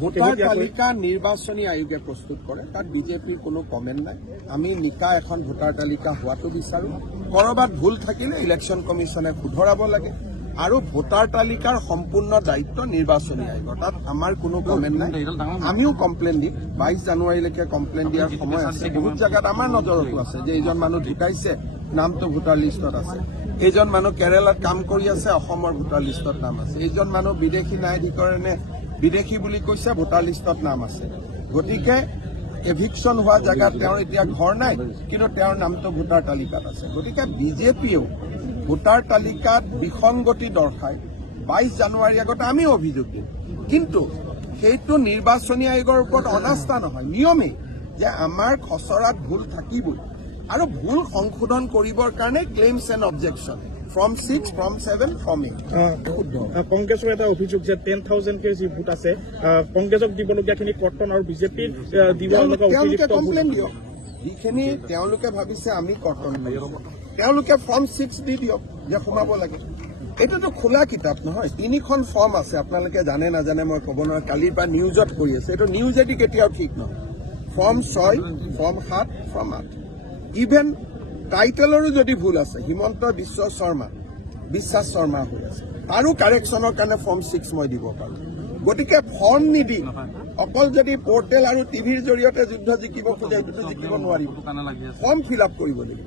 Voter তালিকা নিৰ্বাচনী আয়োগে প্ৰস্তুত কৰে, তাত বিজেপিৰ কোনো কমেণ্ট নাই। আমি নিকা এখন ভোটাৰ তালিকা হোৱাটো বিচাৰোঁ। ক'ৰবাত ভুল থাকিলে ইলেকশ্যন কমিশ্যনে শুধৰাব লাগে আৰু ভোটাৰ তালিকাৰ সম্পূৰ্ণ দায়িত্ব নিৰ্বাচনী আয়োগৰ, তাত আমাৰ কোনো কমেণ্ট নাই। আমিও কমপ্লেইন দিম, 22 জানুৱাৰীলৈকে কমপ্লেইন দিয়াৰ সময় আছে। বহুত জেগাত আমাৰ নজৰতো আছে যে এইজন মানুহ ঢুকাইছে, নামটো ভোটাৰ লিষ্টত আছে। এইজন মানুহ কেৰালাত কাম কৰি আছে, অসমৰ ভোটাৰ লিষ্টত নাম আছে। এইজন মানুহ বিদেশী ন্যায়াধিকৰণে বিদেশী বুলি কৈছে, ভোটাৰ লিষ্টত নাম আছে। গতিকে এভিকশ্যন হোৱা জেগাত তেওঁৰ এতিয়া ঘৰ নাই, কিন্তু তেওঁৰ নামটো ভোটাৰ তালিকাত আছে। গতিকে বিজেপিয়েও ভোটাৰ তালিকাত বিসংগতি দৰ্শাই 22 জানুৱাৰীৰ আগতে আমিও অভিযোগ দিম, কিন্তু সেইটো নিৰ্বাচনী আয়োগৰ ওপৰত অনাস্থা নহয়, নিয়মেই যে আমাৰ খচৰাত ভুল থাকিবই আৰু ভুল সংশোধন কৰিবৰ কাৰণে claims and objection from 6, from 7, from 8 শুদ্ধ। কংগ্ৰেছৰ এটা অভিযোগ যে 10,000 যি ভোট আছে কংগ্ৰেছক দিবলগীয়াখিনি কৰ্তন আৰু বিজেপিক দিব লগা তেওঁলোকে কমপ্লেইন দিয়ক। যিখিনি তেওঁলোকে ভাবিছে আমি কৰ্তন কৰিম, তেওঁলোকে ফৰ্ম 6 দি দিয়ক যে সোমাব লাগে। এইটোতো খোলা কিতাপ নহয়, 3খন ফৰ্ম আছে। আপোনালোকে জানে নাজানে মই ক'ব নোৱাৰো, কালিৰ পৰা নিউজত কৰি আছে। এইটো নিউজেদি কেতিয়াও ঠিক নহয়। Form 6, form 7, form 8। ইভেন টাইটেলৰো যদি ভুল আছে, হিমন্ত বিশ্বাস শৰ্মা হৈ আছে, তাৰো কাৰেকশ্যনৰ কাৰণে ফৰ্ম 6 মই দিব পাৰোঁ। গতিকে ফৰ্ম নিদি অকল যদি পৰ্টেল আৰু টিভিৰ জৰিয়তে যুদ্ধ জিকিব খোজে, সেইটোতো জিকিব নোৱাৰিব। ফৰ্ম ফিল আপ কৰিব লাগিব।